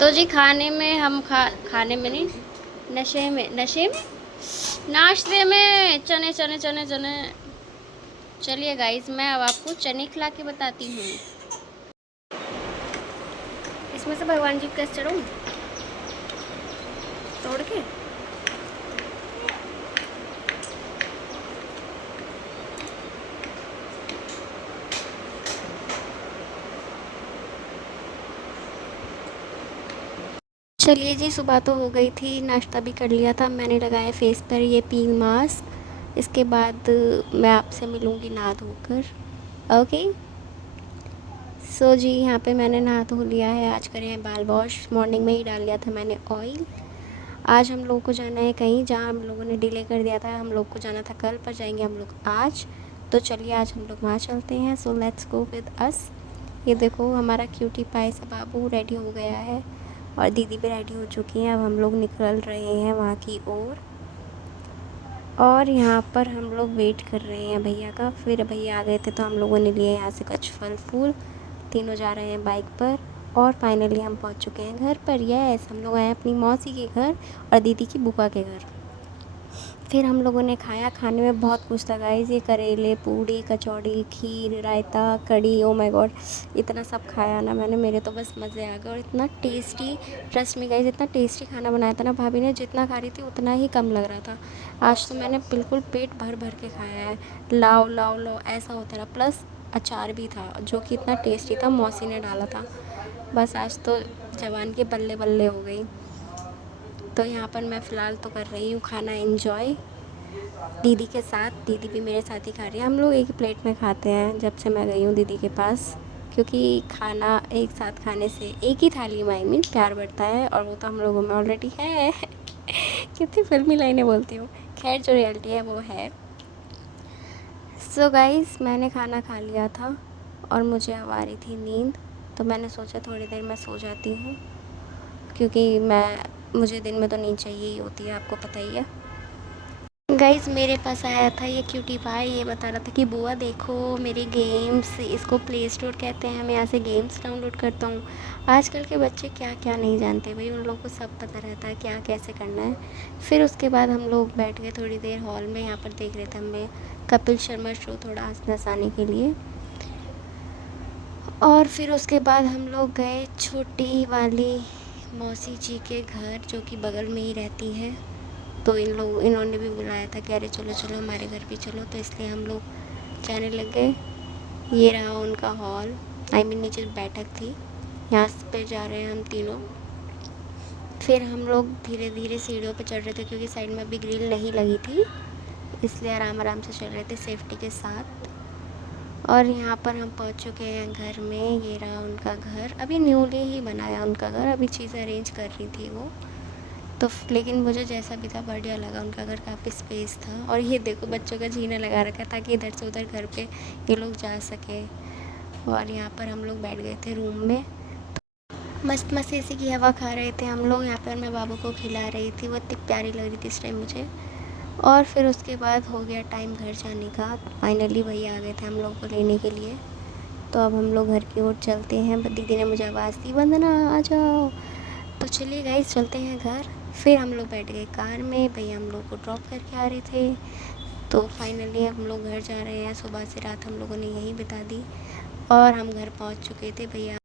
तो जी खाने में हम खाने में नहीं, नशे में नाश्ते में चने चने चने चने। चलिए गाइस, मैं अब आपको चने खिला के बताती हूँ। इसमें से भगवान जी कैसे चढ़ूँ तोड़ के। चलिए जी, सुबह तो हो गई थी, नाश्ता भी कर लिया था। मैंने लगाया फेस पर ये पील मास्क। इसके बाद मैं आपसे मिलूँगी नहा धोकर। ओके। सो जी, यहाँ पे मैंने नहा धो लिया है। आज करें हैं बाल वॉश। मॉर्निंग में ही डाल लिया था मैंने ऑयल। आज हम लोग को जाना है कहीं, जहाँ हम लोगों ने डिले कर दिया था। हम लोग को जाना था कल, पर जाएंगे हम लोग आज। तो चलिए आज हम लोग वहाँ चलते हैं। So let's go with us. ये देखो, हमारा क्यूटी पाई सा बाबू रेडी हो गया है और दीदी भी रेडी हो चुकी हैं। अब हम लोग निकल रहे हैं वहाँ की ओर। और यहाँ पर हम लोग वेट कर रहे हैं भैया का। फिर भैया आ गए थे तो हम लोगों ने लिए यहाँ से कुछ फल फूल। तीनों जा रहे हैं बाइक पर और फाइनली हम पहुँच चुके हैं घर पर। यस, हम लोग आए अपनी मौसी के घर और दीदी की बुआ के घर। फिर हम लोगों ने खाया। खाने में बहुत कुछ था गाइस, ये करेले, पूड़ी, कचौड़ी, खीर, रायता, कढ़ी। ओ माय गॉड, इतना सब खाया ना मैंने, मेरे तो बस मज़े आ गए। और इतना टेस्टी, ट्रस्ट मी गाइस, इतना टेस्टी खाना बनाया था ना भाभी ने। जितना खा रही थी उतना ही कम लग रहा था। आज तो मैंने बिल्कुल पेट भर भर के खाया है। लाओ लाओ लाओ ऐसा होता रहा। प्लस अचार भी था जो कि इतना टेस्टी था, मौसी ने डाला था। बस आज तो जवान के बल्ले बल्ले हो गई। तो यहाँ पर मैं फ़िलहाल तो कर रही हूँ खाना एंजॉय दीदी के साथ। दीदी भी मेरे साथ ही खा रही है। हम लोग एक ही प्लेट में खाते हैं जब से मैं गई हूँ दीदी के पास, क्योंकि खाना एक साथ खाने से, एक ही थाली में आई मीन, प्यार बढ़ता है। और वो तो हम लोगों में ऑलरेडी है। कितनी फिल्मी लाइनें बोलती हूँ। खैर, जो रियलिटी है वो है। सो गाइस, मैंने खाना खा लिया था और मुझे अब आ रही थी नींद। तो मैंने सोचा थोड़ी देर मैं सो जाती हूँ, क्योंकि मुझे दिन में तो नींद चाहिए ही होती है, आपको पता ही है। गाइस, मेरे पास आया था ये क्यूटी पाई। ये बता रहा था कि बुआ देखो मेरे गेम्स, इसको प्ले स्टोर कहते हैं, मैं यहाँ से गेम्स डाउनलोड करता हूँ। आजकल के बच्चे क्या क्या नहीं जानते भाई, उन लोगों को सब पता रहता है क्या कैसे करना है। फिर उसके बाद हम लोग बैठ गए थोड़ी देर हॉल में। यहाँ पर देख रहे थे हमें कपिल शर्मा शो, थोड़ा हंसने हंसाने के लिए। और फिर उसके बाद हम लोग गए छोटी वाली मौसी जी के घर, जो कि बगल में ही रहती है। तो इन्होंने भी बुलाया था कि अरे चलो चलो हमारे घर भी चलो, तो इसलिए हम लोग जाने लग गए। ये रहा उनका हॉल, आई मीन नीचे बैठक थी, यहाँ पे जा रहे हैं हम तीनों। फिर हम लोग धीरे धीरे सीढ़ियों पे चढ़ रहे थे, क्योंकि साइड में अभी ग्रिल नहीं लगी थी, इसलिए आराम आराम से चल रहे थे सेफ्टी के साथ। और यहाँ पर हम पहुँच चुके हैं घर में। ये रहा उनका घर, अभी न्यूली ही बनाया उनका घर, अभी चीज़ें अरेंज कर रही थी वो तो। लेकिन मुझे जैसा भी था बढ़िया लगा, उनका घर काफ़ी स्पेस था। और ये देखो, बच्चों का जीना लगा रखा था कि इधर से उधर घर पे ये लोग जा सके। और यहाँ पर हम लोग बैठ गए थे रूम में, मस्त मस्त एसी की हवा खा रहे थे हम लोग। यहाँ पर मैं बाबू को खिला रही थी, वो इतनी प्यारी लग रही थी इस टाइम मुझे। और फिर उसके बाद हो गया टाइम घर जाने का। फाइनली भैया आ गए थे हम लोग को लेने के लिए। तो अब हम लोग घर की ओर चलते हैं। दीदी ने मुझे आवाज़ दी, वंदना आ जाओ। तो चलिए गाइस, चलते हैं घर। फिर हम लोग बैठ गए कार में, भैया हम लोग को ड्रॉप करके आ रहे थे। तो फाइनली हम लोग घर जा रहे हैं। सुबह से रात हम लोगों ने यहीं बिता दी और हम घर पहुंच चुके थे। भैया